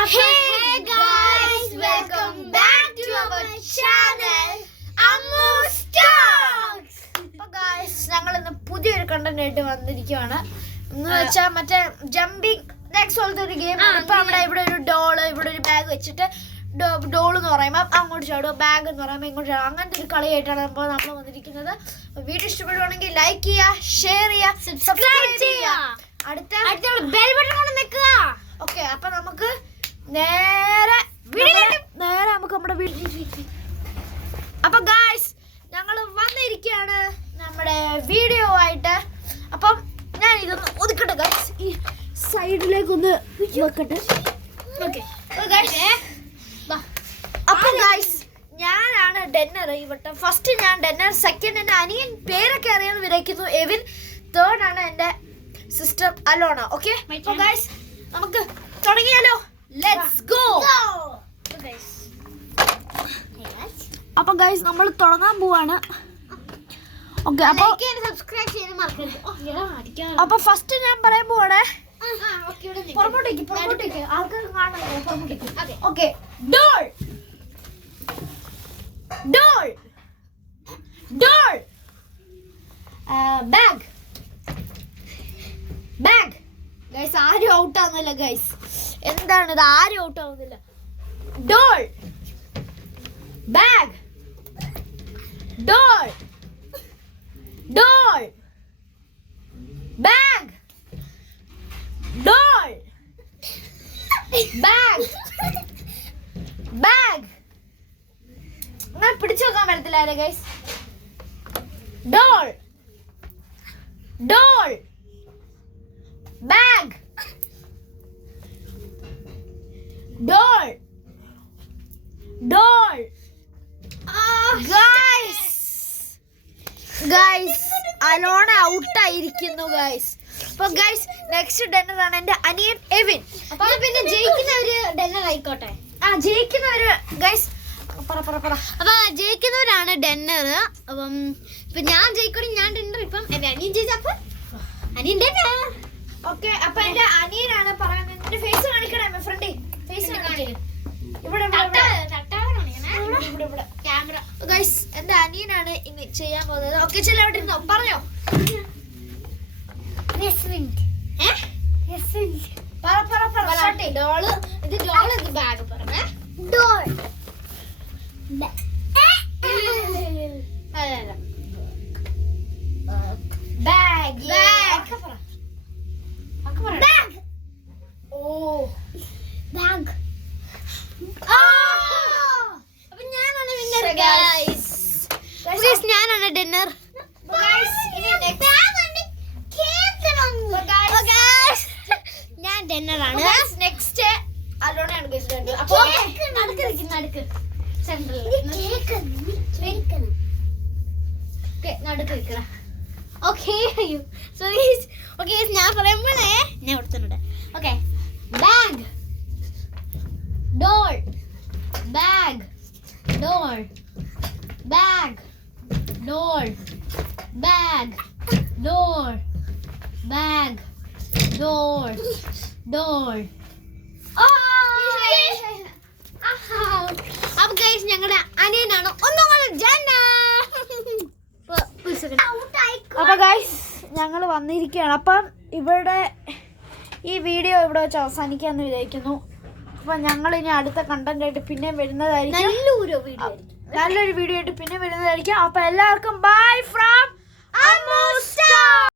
Hey guys, welcome back to our channel Ammu's Talks. അപ്പോൾ guys, ഞങ്ങൾ ഇന്ന് പുതിയൊരു കണ്ടന്റ് ആയിട്ട് വന്നിരിക്കുകയാണ്. എന്ന് വെച്ചാൽ മറ്റേ ജമ്പിങ് നെക്സ്റ്റ് പോലത്തെ ഒരു ഗെയിം. ഇപ്പൊ ഇവിടെ ഒരു ഡോള്, ഇവിടെ ഒരു ബാഗ് വെച്ചിട്ട് ഡോൾ എന്ന് പറയുമ്പോൾ അങ്ങോട്ട് ചാടുക, ബാഗ് എന്ന് പറയുമ്പോൾ ഇങ്ങോട്ട് ചാടുക. അങ്ങനത്തെ ഒരു കളിയായിട്ടാണ് ഇപ്പോൾ നമ്മൾ വന്നിരിക്കുന്നത്. വീഡിയോ ഇഷ്ടപ്പെടുവാണെങ്കിൽ ലൈക്ക് ചെയ്യുക, ഷെയർ ചെയ്യുക, സബ്സ്ക്രൈബ് ചെയ്യുക. അടുത്ത ബെൽ ബട്ടൺ കൊണ്ട് നിൽക്കുക. ഓക്കെ, അപ്പൊ നമുക്ക് നേരെ നമുക്ക് നമ്മുടെ വീട്ടിൽ. അപ്പൊ ഗായ്സ്, ഞങ്ങൾ വന്നിരിക്കുകയാണ് നമ്മുടെ വീഡിയോ ആയിട്ട്. അപ്പം ഞാൻ ഇതൊന്ന് ഒതുക്കട്ടെ ഗായ്സ്, ഈ സൈഡിലേക്കൊന്ന് വെക്കട്ടെ. ഓക്കെ അപ്പൊ ഗായ്സ്, ഞാനാണ് ഡെന്നർ ഈ വട്ടം. ഫസ്റ്റ് ഞാൻ ഡെന്നർ, സെക്കൻഡ് എൻ്റെ അനിയൻ, പേരൊക്കെ അറിയാമെന്ന് വിചാരിക്കുന്നു, എവിൻ. തേർഡ് ആണ് എൻ്റെ സിസ്റ്റർ അലോണ. ഓക്കെ ഗായ്സ്, നമുക്ക് തുടങ്ങിയാലോ? Let's go. അപ്പൊ ഗൈസ്, നമ്മൾ തുടങ്ങാൻ പോവാണ്. ഓക്കെ, അപ്പൊ ഫസ്റ്റ് ഞാൻ പറയാൻ പോവാണ്. പുറകോട്ടേക്ക് ആൾക്കാർ കാണാൻ. Okay, doll doll doll, bag bag. Guys, ആരും ഔട്ട് ആവുന്നില്ല ഗൈസ്. എന്താണ് ഇത്? ആരും ഔട്ട് ആവുന്നില്ല. Doll bag doll doll bag doll bag bag. അങ്ങനെ പിടിച്ചു വെക്കാൻ പറ്റത്തില്ല guys. Doll doll bag doll doll. Guys, Alona ഔട്ടായിരിക്കുന്നു ഗൈസ്. അപ്പൊ ഗൈസ്, നെക്സ്റ്റ് ഡെന്നർ ആണ് എന്റെ അനിയൻ എവിൻ. അപ്പൊ പിന്നെ ജയിക്കുന്നവര് ഡെന്നർ ആയിക്കോട്ടെ. ജയിക്കുന്നവര് ഗൈസ് അപ്പൊ ജയിക്കുന്നവരാണ് ഡെന്നർ. അപ്പം ഇപ്പൊ ഞാൻ ജയിക്കണെങ്കിൽ ഞാൻ ഡെന്നർ. ഇപ്പം എന്റെ അനിയൻ ജയിച്ചപ്പോ അനിയൻ ഡെന്നർ. ഓക്കെ, അപ്പൊ എന്റെ അനിയനാണ് പറയുന്നത്. എന്റെ ഫേസ് കാണിക്കണേ ഫ്രണ്ട്, ഫേസ് കാണിക്കണേ. ഇവിടെ ക്യാമറ. ഗൈസ്, എന്റെ അനിയനാണ് ഇനി ചെയ്യാൻ പോകുന്നത്. ഓക്കെ, അവിടെ ഇരുന്നോ, പറഞ്ഞോ. ഡോള് ഇത് ഡോള് ഇത് ബാഗ് പറഞ്ഞേ. Doll bag bag. ഓ, ബാഗ്. അപ്പൊ ഞാനാണ് വിന്നർ ഗൈസ്. ഗൈസ്, ഞാനാണ് ഡിന്നർ. ഞാൻ ഡിന്നർ ആണ്. നെക്സ്റ്റ് അലോണയാണ് ഗൈസ്. അപ്പൊ നടുക്ക് സെൻട്രൽ നടുക്ക് വെക്കണം. ഓക്കെ സോ ഓക്കെ, ഞാൻ പറയുമ്പോഴേ ഞാൻ കൊടുത്തിട്ടുണ്ട്. Okay, bag doll bag doll bag doll bag doll bag doll doll. അപ്പൊ ഗൈസ്, ഞങ്ങളുടെ അനിയനാണ് ഒന്നും അപ്പൊ ഗൈസ്, ഞങ്ങൾ വന്നിരിക്കുകയാണ്. അപ്പം ഇവിടെ ഈ വീഡിയോ ഇവിടെ വെച്ച് അവസാനിക്കാന്ന് വിചാരിക്കുന്നു. അപ്പൊ ഞങ്ങൾ ഇനി അടുത്ത കണ്ടന്റ് ആയിട്ട് പിന്നെ വരുന്നതായിരിക്കും. നല്ലൊരു വീഡിയോ ആയിട്ട് പിന്നെ വരുന്നതായിരിക്കും. അപ്പൊ എല്ലാവർക്കും ബൈ ഫ്രം